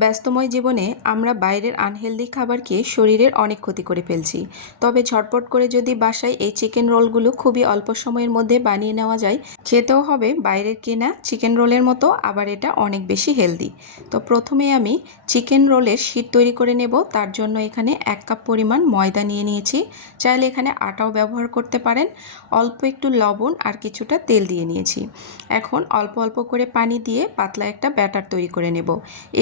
ব্যস্তময় জীবনে আমরা বাইরের আনহেলদি খাবার খেয়ে শরীরের অনেক ক্ষতি করে ফেলছি। তবে ঝটপট করে যদি বাসায় এই চিকেন রোলগুলো খুবই অল্প সময়ের মধ্যে বানিয়ে নেওয়া যায়, খেতেও হবে বাইরের কেনা চিকেন রোলের মতো, আবার এটা অনেক বেশি হেলদি। তো প্রথমে আমি চিকেন রোলের শীট তৈরি করে নেব। তার জন্য এখানে 1 কাপ পরিমাণ ময়দা নিয়ে নিয়েছি। চাইলে এখানে আটাও ব্যবহার করতে পারেন। অল্প একটু লবণ আর কিছুটা তেল দিয়ে নিয়েছি। এখন অল্প অল্প করে পানি দিয়ে পাতলা একটা ব্যাটার তৈরি করে নেব।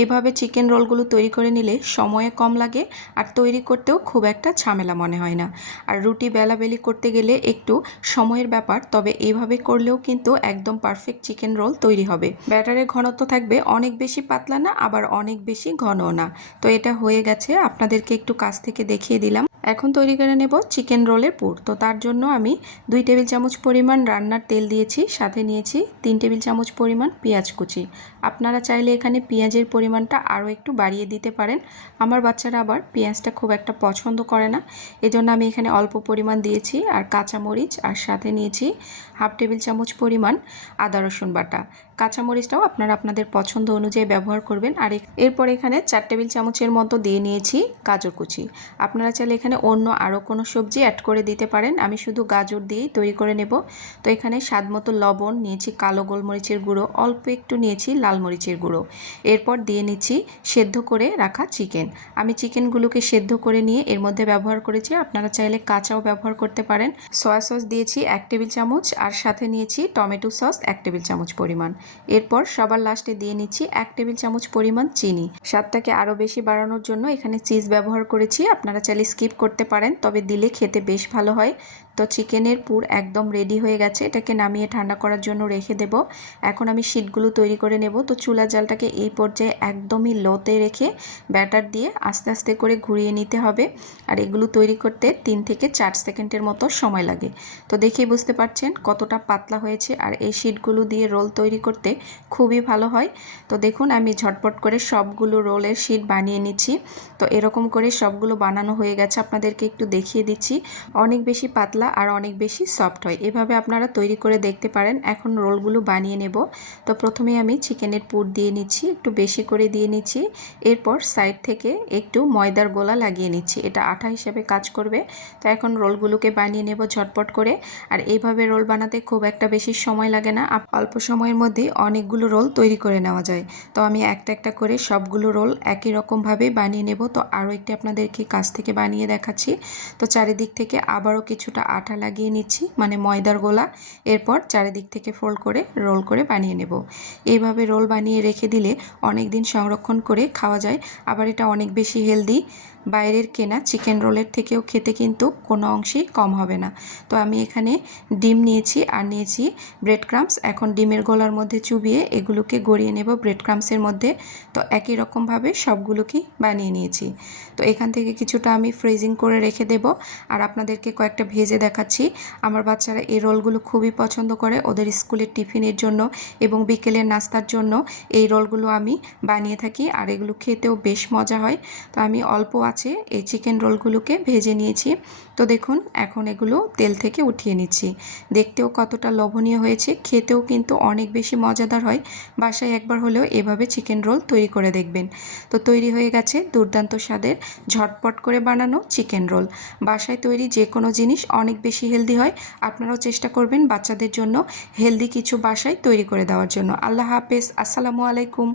এইভাবে চিকেন রোলগুলো তৈরি করে নিলে সময়ে কম লাগে আর তৈরি করতেও খুব একটা ঝামেলা মনে হয় না। আর রুটি বেলাবেলি করতে গেলে একটু সময়ের ব্যাপার, তবে এইভাবে করলেও কিন্তু একদম পারফেক্ট চিকেন রোল তৈরি হবে। ব্যাটারের ঘনত্ব থাকবে অনেক বেশি পাতলা না, আবার অনেক বেশি ঘনও না। তো এটা হয়ে গেছে, আপনাদেরকে একটু কাছ থেকে দেখিয়ে দিলাম। এখন তৈরি করে নেব চিকেন রোলের পুর। তো তার জন্য আমি 2 টেবিল চামচ পরিমাণ রান্নার তেল দিয়েছি, সাথে নিয়েছি 3 টেবিল চামচ পরিমাণ পেঁয়াজ কুচি। আপনারা চাইলে এখানে পেঁয়াজের পরিমাণটা আরও একটু বাড়িয়ে দিতে পারেন। আমার বাচ্চারা আবার পেঁয়াজটা খুব একটা পছন্দ করে না, এজন্য আমি এখানে অল্প পরিমাণ দিয়েছি। আর কাঁচামরিচ, আর সাথে নিয়েছি 1/2 টেবিল চামচ পরিমাণ আদা রসুন বাটা। কাঁচামরিচটাও আপনারা আপনাদের পছন্দ অনুযায়ী ব্যবহার করবেন। আর এরপর এখানে 4 টেবিল চামচের মতো দিয়ে নিয়েছি গাজর কুচি। আপনারা চাইলে এখানে অন্য আরও কোনো সবজি অ্যাড করে দিতে পারেন, আমি শুধু গাজর দিয়েই তৈরি করে নেব। তো এখানে স্বাদ মতো লবণ নিয়েছি, কালো গোলমরিচের গুঁড়ো, অল্প একটু নিয়েছি লাল মরিচের গুঁড়ো। এরপর দিয়ে নিচ্ছি সেদ্ধ করে রাখা চিকেন। আমি চিকেনগুলোকে সেদ্ধ করে নিয়ে এর মধ্যে ব্যবহার করেছি, আপনারা চাইলে কাঁচাও ব্যবহার করতে পারেন। সয়া সস দিয়েছি 1 টেবিল চামচ, আর সাথে নিয়েছি টমেটো সস 1 টেবিল চামচ পরিমাণ। এরপর সবার লাস্টে দিয়ে নিচ্ছি 1 টেবিল চামচ পরিমাণ চিনি। স্বাদটাকে আরও বেশি বাড়ানোর জন্য এখানে চিজ ব্যবহার করেছি, আপনারা চাইলে স্কিপ করতে পারেন, তবে দিলে খেতে বেশ ভালো হয়। তো চিকেনের পুর একদম রেডি হয়ে গেছে, এটাকে নামিয়ে ঠান্ডা করার জন্য রেখে দেব। এখন আমি শীটগুলো তৈরি করে নেব। তো চুলার জালটাকে এই পর্যায়ে একদমই লোতে রেখে ব্যাটার দিয়ে আস্তে আস্তে করে ঘুরিয়ে নিতে হবে। আর এগুলো তৈরি করতে 3 থেকে 4 সেকেন্ডের মতো সময় লাগে। তো দেখেই বুঝতে পারছেন কতটা পাতলা হয়েছে, আর এই শীটগুলো দিয়ে রোল তৈরি করতে খুবই ভালো হয়। তো দেখুন আমি ঝটপট করে সবগুলো রোলের শীট বানিয়ে নিচ্ছি। তো এরকম করে সবগুলো বানানো হয়ে গেছে, আপনাদেরকে একটু দেখিয়ে দিচ্ছি। অনেক বেশি পাতলা আর অনেক বেশি সফট হয়, এভাবে আপনারা তৈরি করে দেখতে পারেন। এখন রোলগুলো বানিয়ে নেব। তো প্রথমে আমি চিকেনের পুর দিয়ে নিচ্ছি, একটু বেশি করে দিয়ে নিচ্ছি। এরপর সাইড থেকে একটু ময়দার গোলা লাগিয়ে নিচ্ছি, এটা আঠা হিসেবে কাজ করবে। তো এখন রোলগুলোকে বানিয়ে নেব ঝটপট করে। আর এইভাবে রোল বানাতে খুব একটা বেশি সময় লাগে না, অল্প সময়ের মধ্যে অনেকগুলো রোল তৈরি করে নেওয়া যায়। তো আমি একটা একটা করে সবগুলো রোল একই রকমভাবে বানিয়ে নেব। তো আরও একটি আপনাদেরকে কাছ থেকে বানিয়ে দেখাচ্ছি। তো চারিদিক থেকে আবারও কিছুটা আঠা লাগিয়ে নিচ্ছি, মানে ময়দার গোলা। এরপর চারিদিক থেকে ফোল্ড করে রোল করে বানিয়ে নেব। এইভাবে রোল বানিয়ে রেখে দিলে অনেক দিন সংরক্ষণ করে খাওয়া যায়, আবার এটা অনেক বেশি হেলদি। বাইরের কেনা চিকেন রোলের থেকেও খেতে কিন্তু কোনো অংশেই কম হবে না। তো আমি এখানে ডিম নিয়েছি আর নিয়েছি ব্রেড ক্রাম্পস। এখন ডিমের গোলার মধ্যে চুবিয়ে এগুলোকে গড়িয়ে নেব ব্রেড ক্রাম্পসের মধ্যে। তো একই রকমভাবে সবগুলোকেই বানিয়ে নিয়েছি। তো এখান থেকে কিছুটা আমি ফ্রিজিং করে রেখে দেব। আর আপনাদেরকে কয়েকটা ভেজে দেখাচ্ছি। আমার বাচ্চারা এই রোলগুলো খুবই পছন্দ করে, ওদের স্কুলের টিফিনের জন্য এবং বিকেলের নাস্তার জন্য এই রোলগুলো আমি বানিয়ে থাকি, আর এগুলো খেতেও বেশ মজা হয়। তো আমি অল্প আছে এই চিকেন রোলগুলোকে ভেজে নিয়েছি। তো দেখুন এখন এগুলো তেল থেকে উঠিয়ে নিচ্ছি। দেখতেও কতটা লোভনীয় হয়েছে, খেতেও কিন্তু অনেক বেশি মজাদার হয়। বাসায় একবার হলেও এভাবে চিকেন রোল তৈরি করে দেখবেন। তো তৈরি হয়ে গেছে দুর্দান্ত স্বাদের ঝটপট করে বানানো চিকেন রোল। বাসায় তৈরি যে কোনো জিনিস অনেক বেশি হেলদি হয়, আপনারাও চেষ্টা করবেন বাচ্চাদের জন্য হেলদি কিছু বাসায় তৈরি করে দেওয়ার জন্য। আল্লাহ হাফেজ, আসসালামু আলাইকুম।